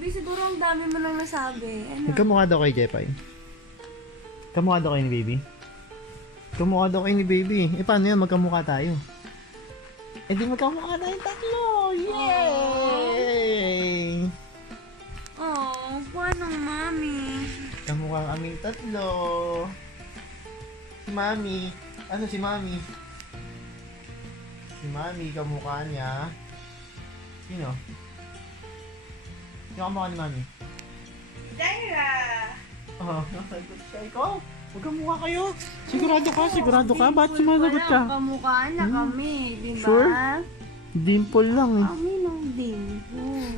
Baby, siguro ang dami mo nang nasabi. Ano? Magkamukha daw kay Jepay. Kamukha daw kayo ni Baby. Kamukha daw kayo ni Baby. Eh, paano yan? Magkamukha tayo. Eh, di magkamukha tayong tatlo. Yay! Oh, paano, Mami? Kamukha kaming tatlo. Si Mami. Ano si Mami? Si Mami, kamukha niya. Sino? Sino kamukha ni Mami? Jaira! Oh, nasagot siya. Ikaw? Magkamukha kayo. Sigurado ka? Sigurado ka? Ba't sumasagot ka? Kamukha na kami, di ba? Sure? Dimple lang eh. Kami ng dimple.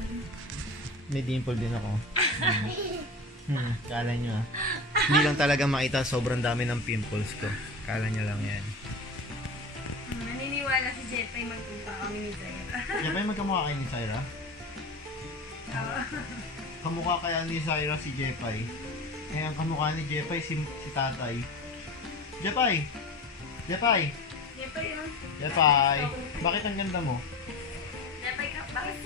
May dimple din ako. Kala nyo ah. Hindi lang talaga makita, sobrang dami ng pimples ko. Kala nyo lang yan. Naniniwala si Jepay magpunta kami ni Jaira. Jepay, magkamukha kayo ni Syra? Kamukha kaya ni Syra si Jepay? Eh, ang kamukha ni Jepay si tatay. Jepay! Jepay! Jepay yun. Jepay! Bakit ang ganda mo? Jepay ka, bakit?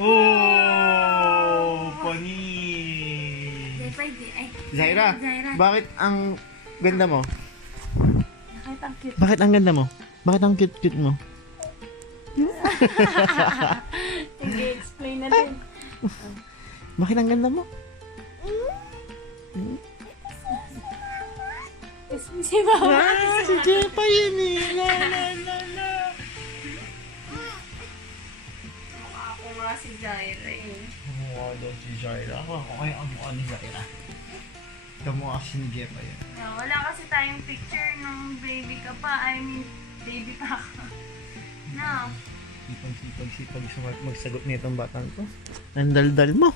Oh! Pani! Jepay, ay. Zaira, Jaira. bakit ang ganda mo? Nakita ang cute. Bakit ang ganda mo? Bakit ang cute-cute mo? Sige, explain natin. Bakit ang ganda mo? Si Mama. Si Jepa yun eh. La la la la. Ako nga si Jaira eh. Kamukha daw si Zaira. Ako kaya ang mukha ni Zaira. Kamukha kasi ni Jepa yun. No, wala kasi tayong picture nung baby ka pa. I mean, baby pa ka. No. Sipag magsagot nitong batang to. Ang daldal mo.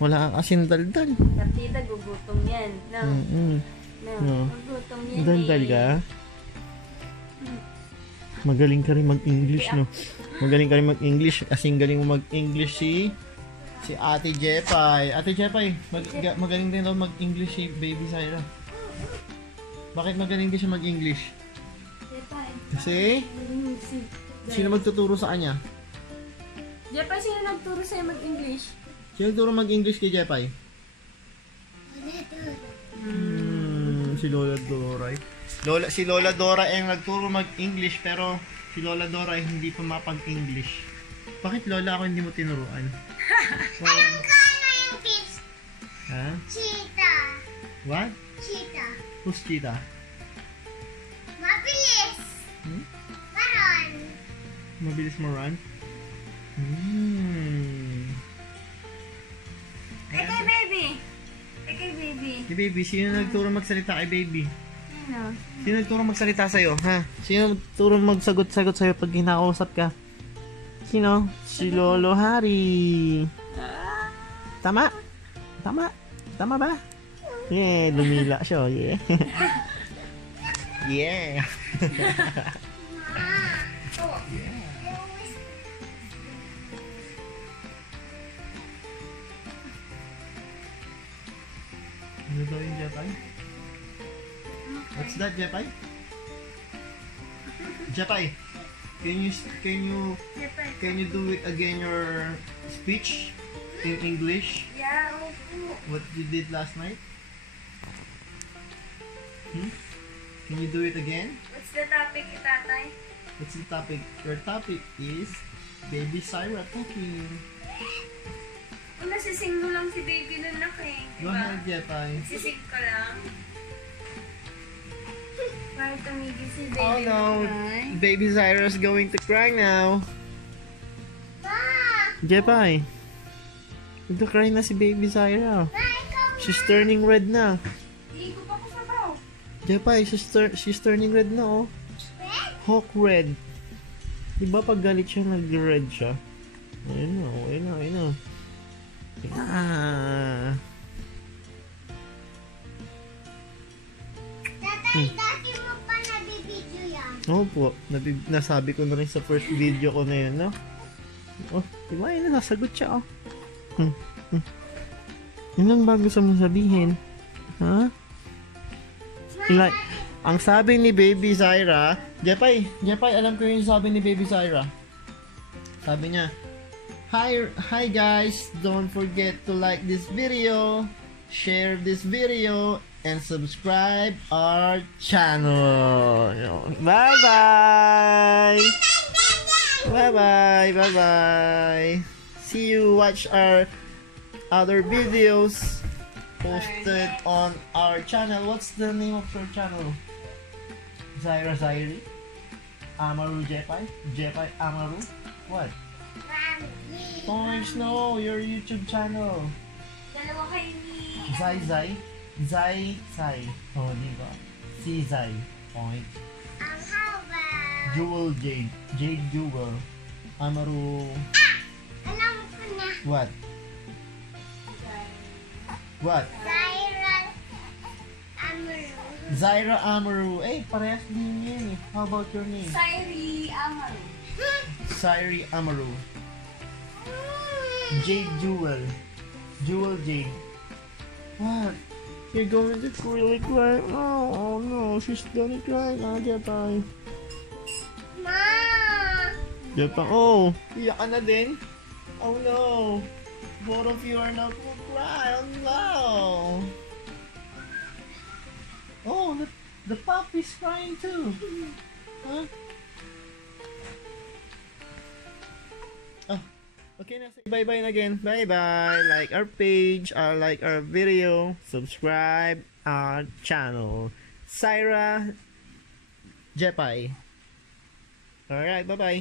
Wala kang kasing daldal. Kapita, gugutom yan. No. No. Gugutom yan Daldal eh. ka? Magaling ka rin mag-English, no? Magaling ka rin mag-English. Kasing galing mo mag-English si Ate Jepay. Ate Jepay, magaling din daw mag-English si Baby Syra. Bakit magaling din siya mag-English? Jepay. Kasi, Si sino magtuturo sa kanya? Jepay, sino nagturo sa'yo mag-English? Sino nagturo mag-English kay Jepay? Si Lola Dora. Si Lola Dora ang nagturo mag-English pero si Lola Dora ay hindi pa mapag-English. Bakit Lola ako hindi mo tinuruan? Alam ko ano yung fish. Ha? Cheetah. What? Cheetah. Who's cheetah? Mabilis. Hmm? Maron. Mabilis mo run? Kay baby. Kay baby. Hey baby, sino nagturo magsalita kay baby? Ano? Sino nagturo magsalita sa'yo, ha? Sino nagturo magsagot-sagot sa'yo pag kinakausap ka? Sino? Si Lolo Hari. Tama? Tama? Tama ba? Yeah, lumila siya, yeah. Yeah. Ano daw yung Jepay? What's that, Jepay? Jepay, Jepay. can you do it again your speech in English? Yeah, opo. What you did last night? Can you do it again? What's the topic, tatay? What's the topic? Your topic is Baby Syra talking. Kung nasising mo lang si baby nun na eh. Go ahead, Jepay. Sisig ka lang. Para tumigil si baby. Oh no, mag-cry. Baby Syra's going to cry now. Pa! Jepay, nagka-cry na si Baby Syra. Pa, ikaw. She's turning red na. Igo pa ko sa baw. Jepay, she's turning red na oh. Red? Hawk red. Diba pag galit siya, nag-red siya? Ayun na, ayun na, ayun na. Ah. Tatay, dati mo pa nabibidyo yan. Opo, nasabi ko na rin sa first video ko na yun, no? Oh, diba yun na, nasagot siya, oh. Yun lang ba gusto mong sabihin? Ha? Like, ang sabi ni Baby Syra, Jepay, alam ko yung sabi ni Baby Syra. Sabi niya, Hi guys, don't forget to like this video, share this video, and subscribe our channel. Bye bye. Bye bye. Bye bye. See you. Watch our other videos posted on our channel. What's the name of your channel? Zaira Zairi? Amaru Jepai? Jepai Amaru? What? Toys, no, your YouTube channel. Dalawa kayo ni... Zai Zai? Zai Zai. Oh, di ba? Si Zai. Point. How about... Jewel Jade. Jade Jewel. Amaru. Alam ko na. What? What? Zaira Amaru. Zaira Amaru. Eh, parehas din yun eh. How about your name? Sairi Amaru. Sairi Amaru. Jade Jewel. Jewel Jade. What? You're going to really cry? Oh no, she's gonna cry. Jepai. Ma! Jepai. Oh, iyak ka na din? Oh no. Both of you are not gonna cry. Oh no. Oh, the puppy's crying too. Huh? Oh, okay na. Say bye-bye na again. Bye-bye. Like our page, like our video, subscribe our channel. Zaira Jepai. Alright, bye-bye.